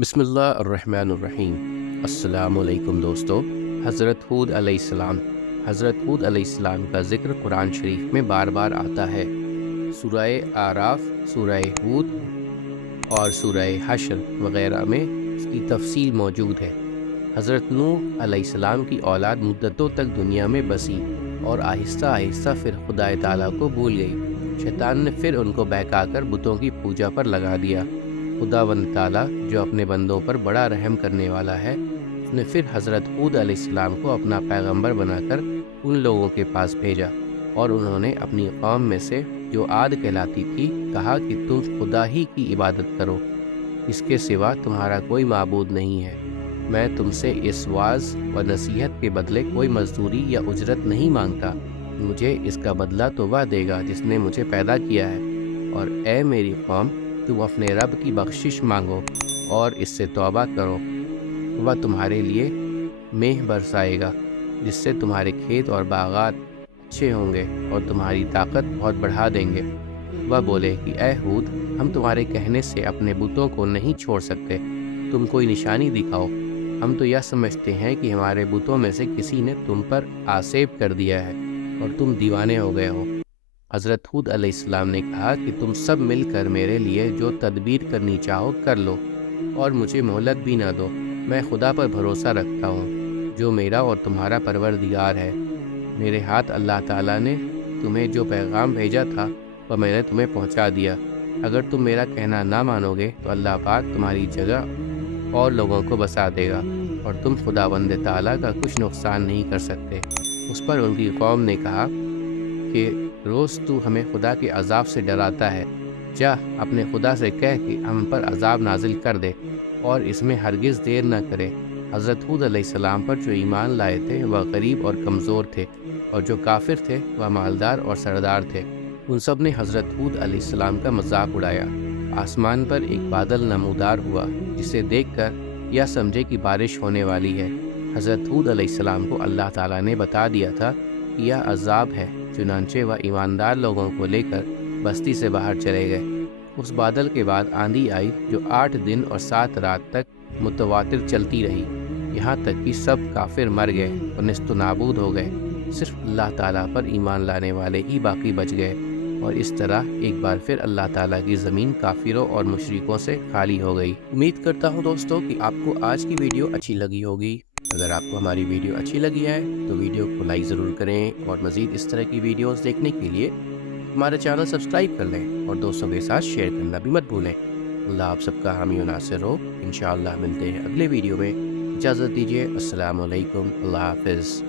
بسم اللہ الرحمن الرحیم۔ السلام علیکم دوستو۔ حضرت ہود علیہ السلام علیہ السلام کا ذکر قرآن شریف میں بار بار آتا ہے۔ سورہ اعراف، سورہ ہود اور سورہ حشر وغیرہ میں اس کی تفصیل موجود ہے۔ حضرت نوح علیہ السلام کی اولاد مدتوں تک دنیا میں بسی اور آہستہ آہستہ پھر خدا تعالیٰ کو بھول گئی۔ شیطان نے پھر ان کو بہکا کر بتوں کی پوجا پر لگا دیا۔ خداوند تعالیٰ جو اپنے بندوں پر بڑا رحم کرنے والا ہے، اس نے پھر حضرت ہود علیہ السلام کو اپنا پیغمبر بنا کر ان لوگوں کے پاس بھیجا، اور انہوں نے اپنی قوم میں سے جو عاد کہلاتی تھی کہا کہ تم خدا ہی کی عبادت کرو، اس کے سوا تمہارا کوئی معبود نہیں ہے۔ میں تم سے اس وعظ و نصیحت کے بدلے کوئی مزدوری یا اجرت نہیں مانگتا، مجھے اس کا بدلہ تو وہ دے گا جس نے مجھے پیدا کیا ہے۔ اور اے میری قوم، تم اپنے رب کی بخشش مانگو اور اس سے توبہ کرو، وہ تمہارے لیے میہ برسائے گا جس سے تمہارے کھیت اور باغات اچھے ہوں گے اور تمہاری طاقت بہت بڑھا دیں گے۔ وہ بولے کہ اے ہود، ہم تمہارے کہنے سے اپنے بتوں کو نہیں چھوڑ سکتے، تم کوئی نشانی دکھاؤ۔ ہم تو یہ سمجھتے ہیں کہ ہمارے بتوں میں سے کسی نے تم پر آسیب کر دیا ہے اور تم دیوانے ہو گئے ہو۔ حضرت ہود علیہ السلام نے کہا کہ تم سب مل کر میرے لیے جو تدبیر کرنی چاہو کر لو، اور مجھے مہلت بھی نہ دو۔ میں خدا پر بھروسہ رکھتا ہوں جو میرا اور تمہارا پروردگار ہے۔ میرے ہاتھ اللہ تعالیٰ نے تمہیں جو پیغام بھیجا تھا وہ میں نے تمہیں پہنچا دیا۔ اگر تم میرا کہنا نہ مانو گے تو اللہ پاک تمہاری جگہ اور لوگوں کو بسا دے گا، اور تم خداوند تعالیٰ کا کچھ نقصان نہیں کر سکتے۔ اس پر ان کی قوم نے کہا کہ روز تو ہمیں خدا کے عذاب سے ڈراتا ہے، جا اپنے خدا سے کہہ کہ ہم پر عذاب نازل کر دے اور اس میں ہرگز دیر نہ کرے۔ حضرت ہود علیہ السلام پر جو ایمان لائے تھے وہ غریب اور کمزور تھے، اور جو کافر تھے وہ مالدار اور سردار تھے۔ ان سب نے حضرت ہود علیہ السلام کا مذاق اڑایا۔ آسمان پر ایک بادل نمودار ہوا جسے دیکھ کر یہ سمجھے کہ بارش ہونے والی ہے۔ حضرت ہود علیہ السلام کو اللہ تعالیٰ نے بتا دیا تھا کہ یہ عذاب ہے، چنانچہ وہ ایماندار لوگوں کو لے کر بستی سے باہر چلے گئے۔ اس بادل کے بعد آندھی آئی جو 8 دن اور 7 رات تک متواتر چلتی رہی، یہاں تک کہ سب کافر مر گئے اور نیست و نابود ہو گئے، صرف اللہ تعالیٰ پر ایمان لانے والے ہی باقی بچ گئے، اور اس طرح ایک بار پھر اللہ تعالیٰ کی زمین کافروں اور مشرکوں سے خالی ہو گئی۔ امید کرتا ہوں دوستو کہ آپ کو آج کی ویڈیو اچھی لگی ہوگی۔ اگر آپ کو ہماری ویڈیو اچھی لگی ہے تو ویڈیو کو لائک ضرور کریں، اور مزید اس طرح کی ویڈیوز دیکھنے کے لیے ہمارا چینل سبسکرائب کر لیں اور دوستوں کے ساتھ شیئر کرنا بھی مت بھولیں۔ اللہ آپ سب کا حامی و ناصر ہو۔ انشاءاللہ ملتے ہیں اگلے ویڈیو میں۔ اجازت دیجیے، السلام علیکم، اللہ حافظ۔